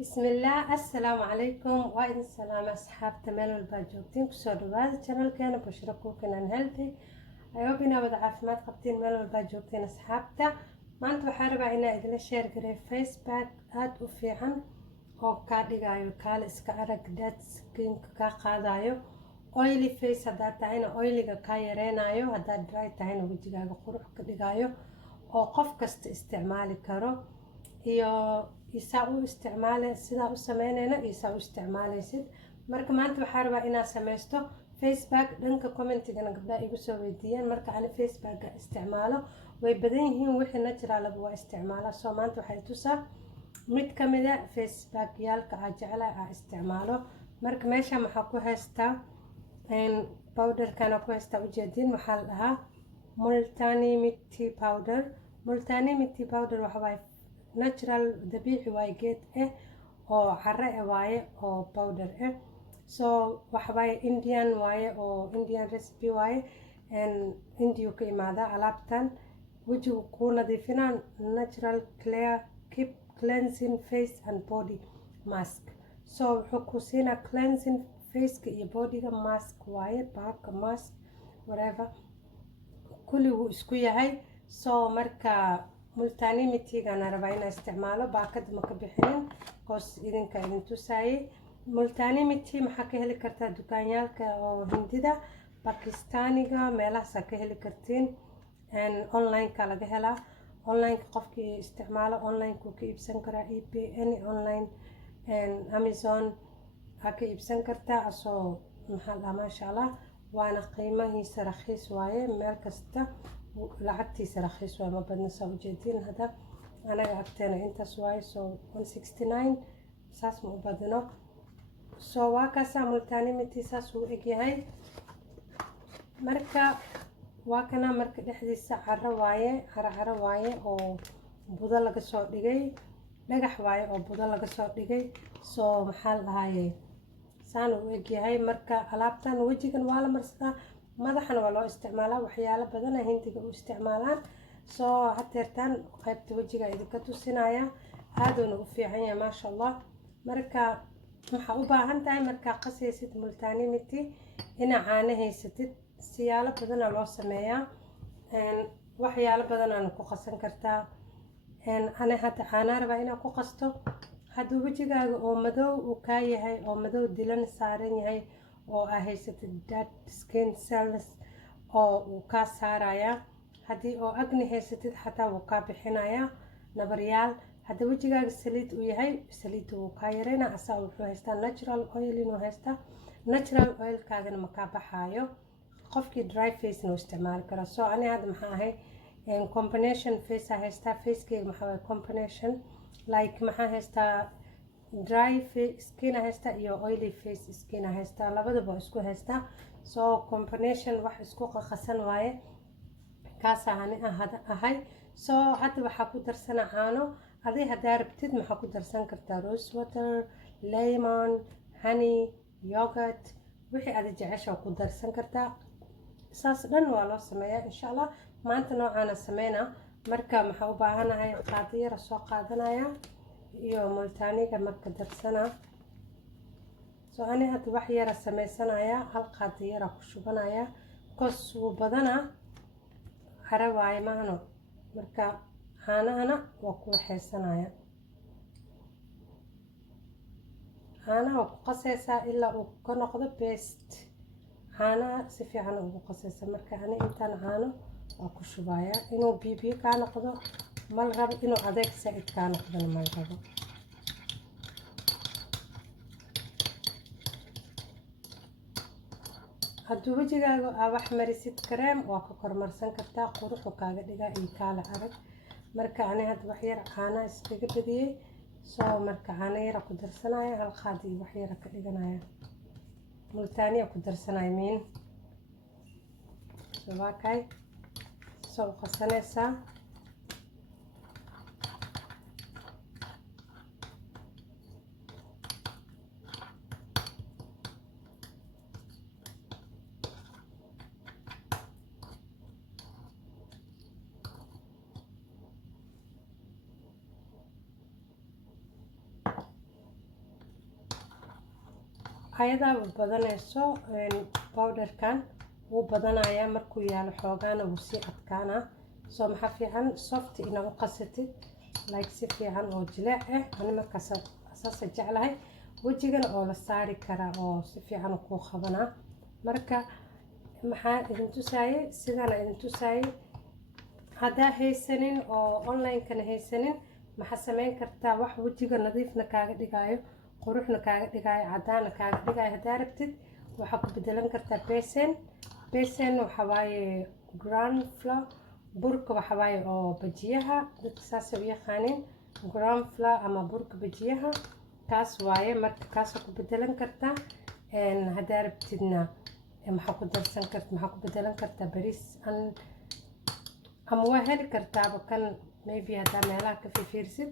بسم الله السلام عليكم وإن سلام أصحاب تمام الباجوتين كسر دواد channel كان بشركوا كنا healthy أيوبنا وضع عافمات قبتين مال الباجوتين أصحابته ما أنتوا حاربة إنا إذا شير قري فيسبوك آد وفيعن أو كاديجايو كالس كأرق دات سكين كقاضايو oily face هذا تاين oily كايرينايو هذا dry تاين وجهه قروح كديجايو أو قف كست استعمالي كرو iyo isaa u isticmaale sidaa u sameynayna isaa u isticmaalaysid marka maanta waxaa rabaa inaad sameysto facebook dhanka commentigana gabdhaha igu soo weydiiyeen marka ani facebooka isticmaalo way badan yihiin wixii naturalaba waa isticmaala soo maanta waxay tusaa mid ka mida facebook yaalka aa jeclahay aa isticmaalo marka meesha waxaa ku haystaa powderkana ku haystaa ujeedin waxaa la dhahaa multani mitti powder waxaa natural dabiici waaye geed oo carre waaye oo powder so waxbay indian waaye oo indian recipe waaye india ka imaada alaabtan wajiga ku nadiifinaan natural clear keep cleansing face and body mask so wuxuu ku siinaa cleansing faceka iyo bodyga mask waaye baaka mask whatever kulli wuu isku yahay so marka multani mitigana rabaa inaan isticmaalo baakada ma ka bixinin qoos idinka idin tusaayay multani miti maxaa ka heli kartaa dukaanyaalka oo hindida bakistaaniga meelahaasaa ka heli kartiin online-ka laga helaa online-ka qofkii isticmaalo online-ku ka iibsan karaa ebay any online amazon aa ka iibsan kartaa asoo maxaa la maasha allah waana qiimahiisa rakhiis waaye meel kasta lacagtiisa rakhiis waaye ma badna saa ujeedin hadda anaga agteena intaas waaye so 169 saas ma u badno so waa kaasaa multani miti saas uu egyahay marka waa kana marka dhexdiisa caro waaye caro waaye oo budo laga soo dhigay dhagax waaye oo budo laga soo dhigay so maxaa la dhahaye saan uu egyahay marka alaabtan wejigan waa la marsadaa madaxana waa loo isticmaalaa waxyaalo badan hindiga u isticmaalaan soo hadeertaan qaybta wejiga idinka tusinaya aaduna u fiican yahay maasha allah marka waxaa u baahan tahay markaa qasaysid multani miti inaa caano haysatid siyaalo badana loo sameeyaa waxyaalo badanaana ku qasan kartaa ana hadda caanaa rabaa inaa ku qasto hadduu wejigaaga oo madow uu kaa yahay oo madow dilan saaran yahay oo aa haysatid dead skin cells oo uu kaa saarayaa haddii oo agni haysatid xataa wuu kaa bixinayaa nabaryaal hadda wejigaaga saliid uu yahay saliidda wuu kaa yareynaa asaa wuxuu haystaa natural oil inuu haystaa natural oilkaagana ma kaa baxaayo qofkii dry face na u isticmaali karaa soo ani hadda maxaa ahay combination face aa haystaa facekeyga maxaa waye combination like maxaa haystaa dry skin haystaa iyo oily face skin haystaa labadaba isku haystaa so combination wax isku qaqasan waaye kaasaa ani ahay so hadda waxaa ku darsana caano adi haddaa rabtid maxaa ku darsan kartaa rose water lemon honey yogurt wixii adi jecesha ku darsan kartaa saas dhan waa loo sameeyaa insha allah maanta noocaana sameynaa marka maxaa u baahanahay qaado yara soo qaadanaya iyo multaniga marka darsana so ani hadda wax yara sameysanaya hal qaado yara ku shubanaya kos wuu badana caro waaye maahno marka caanahana waa ku waxeysanaya caanaha waa ku qasaysaa ilaa uu ka noqdo best caanaha si fiican ugu qasaysa marka ani intaan caano waa ku shubaya inuu bibiyo kaa noqdo mal rabo inuu adeeg saaid kaa noqdona mal rabo hadduu wejigaaga aa wax marisid kareem waa ka kormarsan kartaa quruxu kaaga dhigaa iyo kaala arag marka ani hadda wax yar caanaha iskaga badiyey soo marka caano yara ku darsanaya hal qaadi iyo wax yara ka dhiganaya multaniya ku darsanaya miin so waa kay soo u qasanaysaa ayadaa badanayso powderkan wuu badanayaa markuu yaalo xoogaana wuu sii adkaanaa soo maxaa fiican soft inaad u qasatid like si fiican oo jileec ah ani markaas asaasa jeclahay wejigana oo la saari karaa oo si fiican kuu qabanaa marka maxaa idin tusaayay sidana idin tusaayay haddaa haysanin oo online-kana haysanin maxaa samayn kartaa wax wejiga nadiifna kaaga dhigaayo quruxna kaaga dhigaayo cadaana kaaga dhigaayo haddaa rabtid waxaa ku bedelan kartaa besen waxa waaye ground flour burka waxa waaye oo bajiyaha dadka saasay u yaqaaniin ground flour ama burka bajiyaha kaas waaye marka kaasoo ku bedelan kartaa haddaa rabtidna maxaa ku darsan karta maxaa ku bedelan kartaa bariis ama waa heli kartaaba kan maybe haddaa meelaha ka fiirsid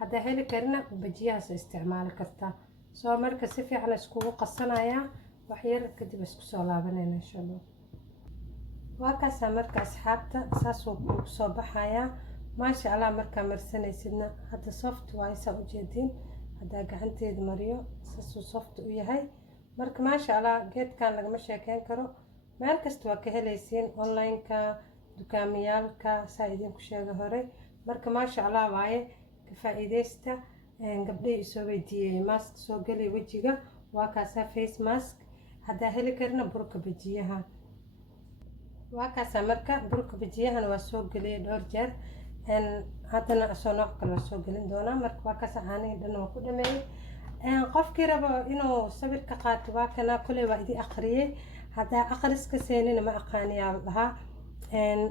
haddaa heli karina bajiyahaas isticmaali kartaa soo marka si fiican iskugu qasanayaa wax yar kadib isku soo laabanayna insha allah waa kaasaa marka asxaabta saasuu kugu soo baxayaa maasha allah markaa marsanaysidna hadda soft waa isaa ujeediin haddaa gacanteeda mariyo saasuu soft u yahay marka maasha allah geedkan lagama sheekeyn karo meel kasta waa ka helaysiin online-ka dukaamiyaalka saa idinku sheega hore marka maasha allah waaye ka faa'iideysta gabdhahi isoo weydiiyey mask soo geli wejiga waa kaasaa face mask haddaa heli karina burka bajiyaha waa kaasaa marka burka bajiyahana waa soo geliyay dhowr jeer haddana asoo nooc kale waa soo gelin doonaa marka waa kaasaa caanihii dhan waa ku dhameeyey qofkii rabo inuu sawir ka qaato waa kana kuley waa idin aqriyey haddaa aqriska seenina ma aqaaniyaa dhahaa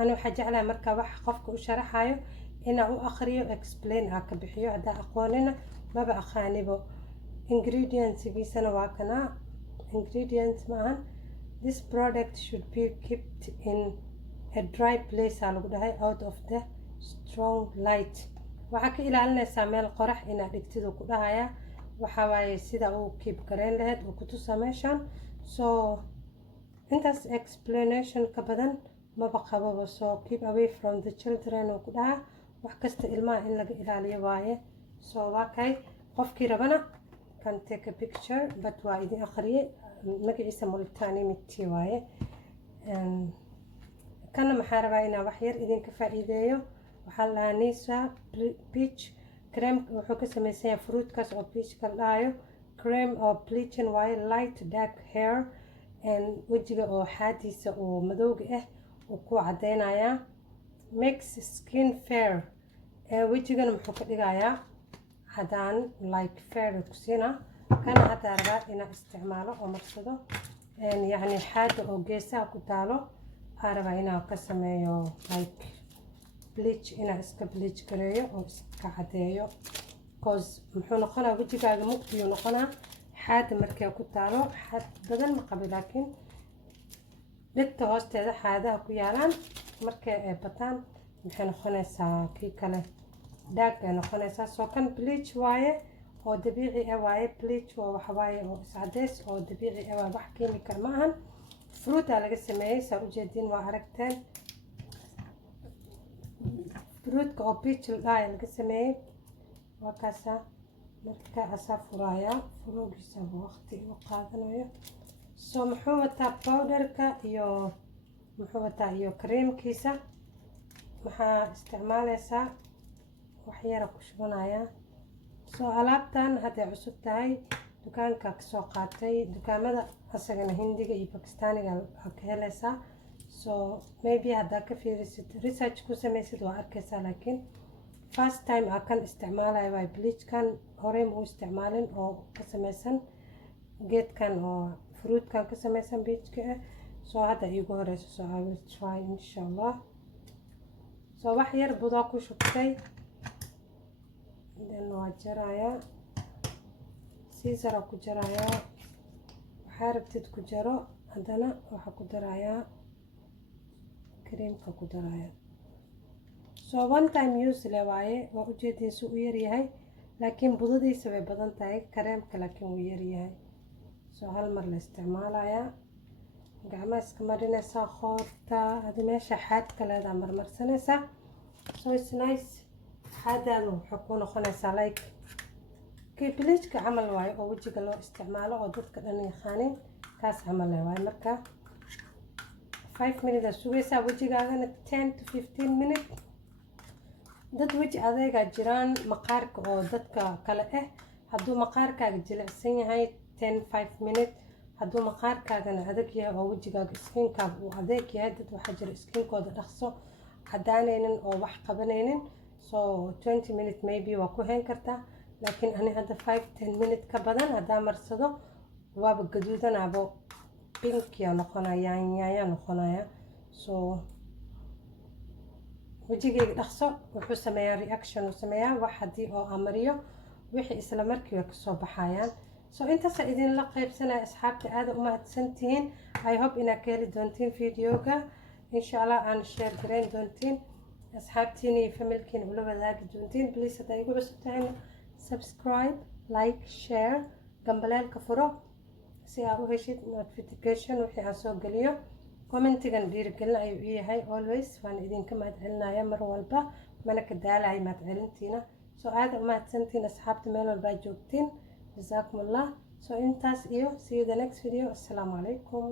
ani waxaa jeclahay marka wax qofka u sharaxayo inaa u aqriyo explain aa ka bixiyo haddaa aqoonina maba aqaanibo ingredientsigiisana waa kana ingredients maahan this product should be kept in a dry place aa lagu dhahay out of the strong light waxaa ka ilaalinaysaa meel qorax inaad dhigtid uu ku dhahayaa waxaa waaye sida uu keep gareyn lahayd uu ku tusaa meeshan so intaas explanation ka badan maba qababa so keep away from the children uu ku dhahaa wax kasta ilmaha in laga ilaaliyo waaye so waa kay qofkii rabana can take a picture but waa idin aqriyay magaciisa multani mitti waaye kana maxaa rabaa inaa wax yar idinka faa'iideeyo waxaa la dhahaa nisa peach cream wuxuu ka samaysan yahay fruitkaas oo peachka la dhahayo cream oo bleaching waaye light dark hair wejiga oo xaadiisa oo madowga ah uu ku cadeynayaa makes skin fair wejigana muxuu ka dhigayaa haddaan like fair kusina kana haddaa rabaa inaa isticmaalo oo marsado yacni xaada oo geesaha ku taalo aa rabaa inaa ka sameeyo like bleach inaa iska bleach gareeyo oo iska cadeeyo cause muxuu noqonaa wejigaaga mugdiyuu noqonaa xaada markay ku taalo xaad badan ma qabi laakiin dhegta hoosteeda xaadaha ku yaalaan markay ay bataan maxay noqonaysaa kii kale daag ay noqonaysaa soo kan bleach waaye oo dabiici ah waaye bleach waa waxa waaye oo iscadeys oo dabiici ah waa wax chemical ma ahan fruita laga sameeyey saa ujeediin waa aragteen fruitka oo peach la dhahay laga sameeyey waa kaasaa marka asaa furaaya furoogiisaba waqti u qaadanayo soo muxuu wataa powderka iyo muxuu wataa iyo creamkiisa maxaa isticmaalaysaa wax yara ku shubanayaa soo alaabtan hadday cusub tahay dukaanka kasoo qaatay dukaamada asagana hindiga iyo bakistaaniga ka helaysaa so maybe haddaa ka fiirisid research ku samaysid waa arkaysaa laakiin first time aa kan isticmaalayo waay bleachkan horey ma u isticmaalin oo ka samaysan geedkan oo fruitkan ka samaysan beachka ah soo hadda iigu horeyso so I will try insha allah soo wax yar budaa ku shubtay then waa jarayaa caesar ku jarayaa waxaa rabtid ku jaro haddana waxaa ku darayaa creamka ku darayaa so one time use le waaye waa ujeediisu u yaryahay laakiin budadiisa way badan tahay kareemka laakiin wuu yaryahay soo hal mar la isticmaalayaa gacmaha iska marinaysaa qoorta hadi meesha xaadka leedaa marmarsanaysaa so it's nice xaadaadu waxay ku noqonaysaa like bleachka camal waaye oo wejiga loo isticmaalo oo dadka dhan yaqaanin kaas camal waaye marka 5 minutes sugaysaa wejigaagana 10 to 15 minutes dad weji adeegaa jiraan maqaarka oo dadka kale hadduu maqaarkaaga jilicsan yahay 10-5 minutes hadduu maqaarkaagana adag yahay oo wejigaaga iskiinkaaga uu adeeg yahay dad waxaa jira iskiinkooda dhaqso cadaanaynin oo wax qabanaynin so 20 minutes maybe waa ku hayn kartaa laakiin ani hadda 5-10 minutes ka badan haddaa marsado waaba gaduudanaabo pinkia noqonaya yaanya noqonaya so wejigayga dhaqso wuxuu sameeyaa reaction uu sameeyaa wax haddii oo amariyo wixii isla markii way kasoo baxayaan so intaasa idinla qaybsanaya asxaabta aada u mahadsantihiin I hope inaad ka heli doontiin videoga insha allah aan share garayn doontiin asxaabtiina iyo familkiina ula wadaagi doontiin please haddaa igu cusub tahayna subscribe like share gambaleelka furo si aad u heshid notification wixii aan soo geliyo commentigan dhiirigelin ayuu ii yahay always waan idinka mahadcelinaya mar walba mana ka daalahay mahadcelintiina so aada u mahadsantiin asxaabta meel walbaa joogtiin جزاكم الله so intaas iyo see you the next video السلام عليكم